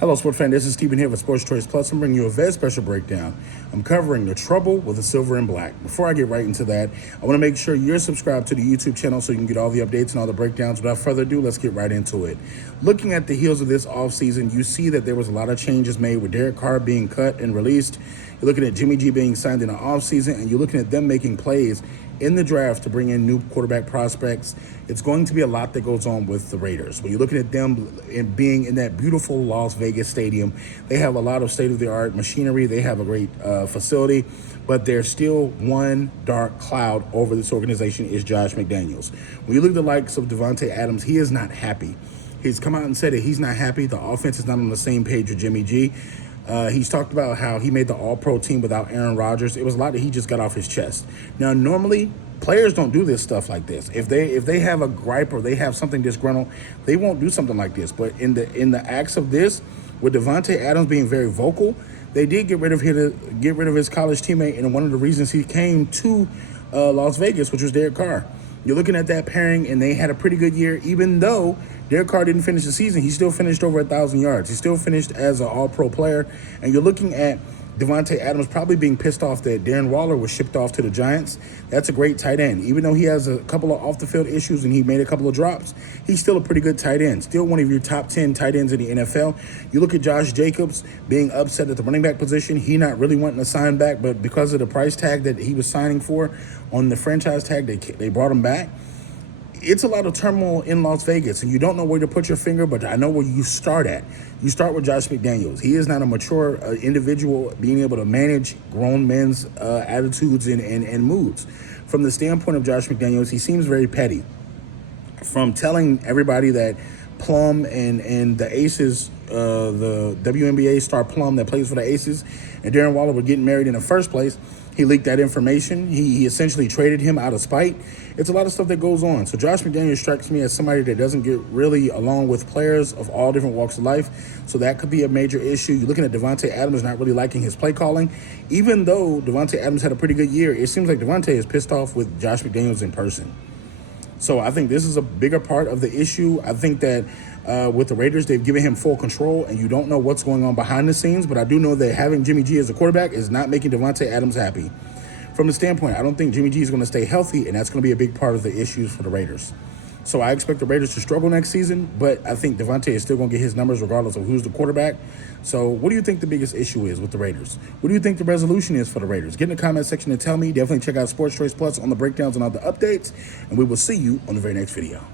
Hello, sports fan. This is Stephen here for Sports Choice Plus. I'm bringing you a very special breakdown. I'm covering the trouble with the silver and black. Before I get right into that, I want to make sure you're subscribed to the YouTube channel so you can get all the updates and all the breakdowns. Without further ado, let's get right into it. Looking at the heels of this offseason, you see that there was a lot of changes made with Derek Carr being cut and released. You're looking at Jimmy G being signed in the offseason, and you're looking at them making plays in the draft to bring in new quarterback prospects. It's going to be a lot that goes on with the Raiders. When you're looking at them and being in that beautiful Las Vegas stadium, they have a lot of state-of-the-art machinery. They have a great facility, but there's still one dark cloud over this organization is Josh McDaniels. When you look at the likes of Davante Adams, he is not happy. He's come out and said that he's not happy. The offense is not on the same page with Jimmy G. He's talked about how he made the All-Pro team without Aaron Rodgers. It was a lot that he just got off his chest. Now, normally, players don't do this stuff like this. If they have a gripe or they have something disgruntled, they won't do something like this. But in the acts of this, with Davante Adams being very vocal, they did get rid of his college teammate, and one of the reasons he came to Las Vegas, which was Derek Carr. You're looking at that pairing, and they had a pretty good year. Even though Derek Carr didn't finish the season, he still finished over 1,000 yards. He still finished as an all-pro player. And you're looking at Davante Adams probably being pissed off that Darren Waller was shipped off to the Giants. That's a great tight end. Even though he has a couple of off-the-field issues and he made a couple of drops, he's still a pretty good tight end. Still one of your top 10 tight ends in the NFL. You look at Josh Jacobs being upset at the running back position. He not really wanting to sign back, but because of the price tag that he was signing for on the franchise tag, they brought him back. It's a lot of turmoil in Las Vegas, and you don't know where to put your finger, but I know where you start at. You start with Josh McDaniels. He is not a mature individual being able to manage grown men's attitudes and moods. From the standpoint of Josh McDaniels, he seems very petty. From telling everybody that Plum and the Aces, the WNBA star Plum that plays for the Aces, and Darren Waller were getting married in the first place, he leaked that information. He essentially traded him out of spite. It's a lot of stuff that goes on. So Josh McDaniels strikes me as somebody that doesn't get really along with players of all different walks of life. So that could be a major issue. You're looking at Davante Adams not really liking his play calling. Even though Davante Adams had a pretty good year, it seems like Davante is pissed off with Josh McDaniels in person. So I think this is a bigger part of the issue. I think that with the Raiders, they've given him full control, and you don't know what's going on behind the scenes. But I do know that having Jimmy G as a quarterback is not making Davante Adams happy. From the standpoint, I don't think Jimmy G is going to stay healthy, and that's going to be a big part of the issues for the Raiders. So I expect the Raiders to struggle next season, but I think Davante is still going to get his numbers regardless of who's the quarterback. So what do you think the biggest issue is with the Raiders? What do you think the resolution is for the Raiders? Get in the comment section and tell me. Definitely check out Sports Choice Plus on the breakdowns and all the updates, and we will see you on the very next video.